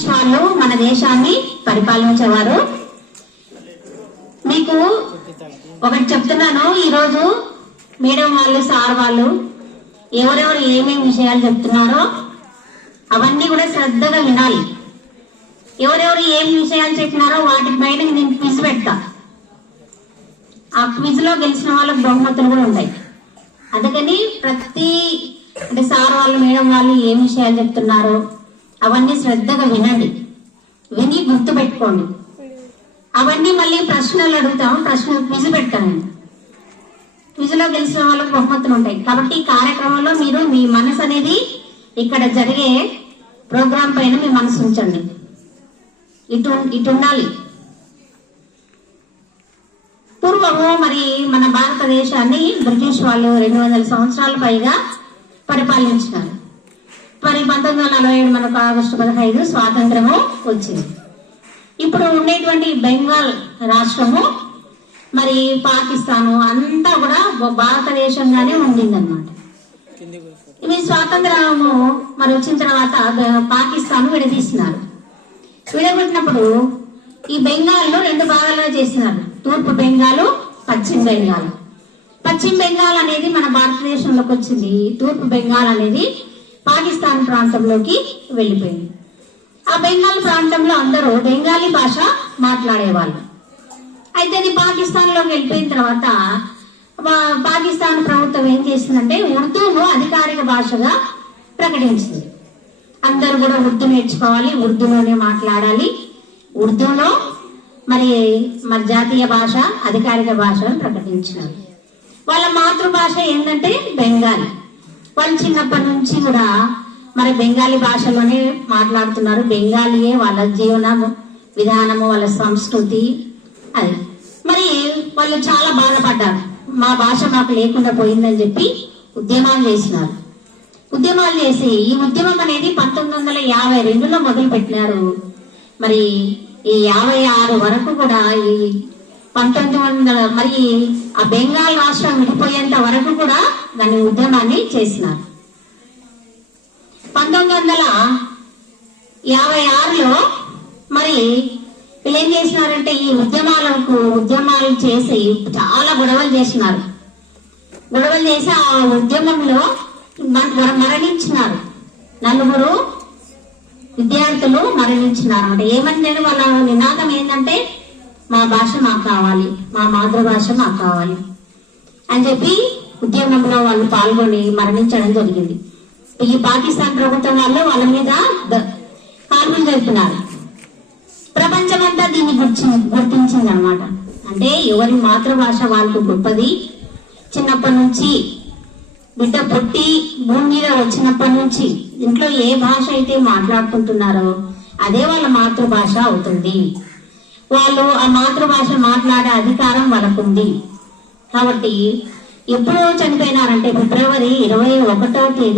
British వాళ్ళు మన దేశాన్ని పరిపాలించేవారు. మీకు ఒకటి చెప్తున్నాను, ఈరోజు మేడం వాళ్ళు, సార్ వాళ్ళు ఎవరెవరు ఏమేమి విషయాలు చెప్తున్నారో అవన్నీ కూడా శ్రద్ధగా వినాలి. ఎవరెవరు ఏం విషయాలు చెప్పినారో వాటి పైన నేను క్విజ్ పెడతా. ఆ క్విజ్ లో గెలిచిన వాళ్ళకి బహుమతులు కూడా ఉంటాయి. అందుకని అంటే సార్ వాళ్ళు, మేడం వాళ్ళు ఏం విషయాలు చెప్తున్నారో అవన్నీ శ్రద్ధగా వినండి, విని గుర్తు పెట్టుకోండి. అవన్నీ మళ్ళీ ప్రశ్నలు అడుగుతాం, క్విజ్ పెట్టాను. క్విజ్ లో గెలిచిన వాళ్ళకి బహుమతులు ఉంటాయి. కాబట్టి ఈ కార్యక్రమంలో మీరు మీ మనసు అనేది ఇక్కడ జరిగే ప్రోగ్రాం పైన మీ మనసు ఉంచండి. ఇటు ఉండాలి. పూర్వము మరి మన భారతదేశాన్ని బ్రిటిష్ వాళ్ళు 200 సంవత్సరాల పైగా పరిపాలించినారు. మరి 1947 మనకు ఆగస్టు 15 స్వాతంత్రము వచ్చింది. ఇప్పుడు ఉండేటువంటి బెంగాల్ రాష్ట్రము మరి పాకిస్తాను అంతా కూడా భారతదేశంగానే ఉండిందన్నమాట. ఇవి స్వాతంత్రము మరి వచ్చిన తర్వాత పాకిస్తాన్ విడదీసినారు. విడగొట్టినప్పుడు ఈ బెంగాల్ 2 భాగాలుగా చేసినారు. తూర్పు బెంగాల్, పశ్చిమ బెంగాల్. పశ్చిమ బెంగాల్ అనేది మన భారతదేశంలోకి వచ్చింది. తూర్పు బెంగాల్ అనేది పాకిస్తాన్ ప్రాంతంలోకి వెళ్ళిపోయింది. ఆ బెంగాల్ ప్రాంతంలో అందరూ బెంగాలీ భాష మాట్లాడేవాళ్ళు. అయితే అది పాకిస్తాన్ లోకి వెళ్ళిపోయిన తర్వాత పాకిస్తాన్ ప్రభుత్వం ఏం చేసిందంటే ఉర్దూను అధికారిక భాషగా ప్రకటించింది. అందరూ కూడా ఉర్దూ నేర్చుకోవాలి, ఉర్దూలోనే మాట్లాడాలి. ఉర్దూలో మరి జాతీయ భాష, అధికారిక భాషను ప్రకటించినారు. వాళ్ళ మాతృభాష ఏంటంటే బెంగాలీ. వాళ్ళు చిన్నప్పటి నుంచి కూడా మరి బెంగాలీ భాషలోనే మాట్లాడుతున్నారు. బెంగాలీయే వాళ్ళ జీవన విధానము, వాళ్ళ సంస్కృతి అది. మరి వాళ్ళు చాలా బాధపడ్డారు, మా భాష మాకు లేకుండా పోయిందని చెప్పి ఉద్యమాలు చేసినారు. ఉద్యమాలు చేసి ఈ ఉద్యమం అనేది 1952లో మొదలు పెట్టినారు. మరి ఈ 56 వరకు కూడా ఈ 1900 మరి ఆ బెంగాల్ రాష్ట్రం విడిపోయేంత వరకు కూడా దాని ఉద్యమాన్ని చేసినారు. 1956లో మరి వీళ్ళు ఏం చేసినారంటే ఈ ఉద్యమాలు చేసి చాలా గొడవలు చేసినారు. గొడవలు చేసి ఆ ఉద్యమంలో మరణించినారు. 4 విద్యార్థులు మరణించినారు. అంటే ఏమంటే వాళ్ళ నినాదం ఏంటంటే మా భాష మాకు కావాలి, మా మాతృభాష మాకు కావాలి అని చెప్పి ఉద్యమంలో వాళ్ళు పాల్గొని మరణించడం జరిగింది. ఈ పాకిస్తాన్ ప్రభుత్వం వాళ్ళు వాళ్ళ మీద కాల్పులు జరిపినారు. ప్రపంచమంతా దీన్ని గుర్తించింది అనమాట. అంటే ఎవరి మాతృభాష వాళ్ళకు గొప్పది. చిన్నప్పటి నుంచి బిడ్డ పుట్టి భూమి మీద వచ్చినప్పటి నుంచి ఇంట్లో ఏ భాష అయితే మాట్లాడుకుంటున్నారో అదే వాళ్ళ మాతృభాష అవుతుంది. వాళ్ళు ఆ మాతృభాష మాట్లాడే అధికారం వాళ్ళకుంది. కాబట్టి ఎప్పుడు చనిపోయినారంటే ఫిబ్రవరి 21వ తేదీ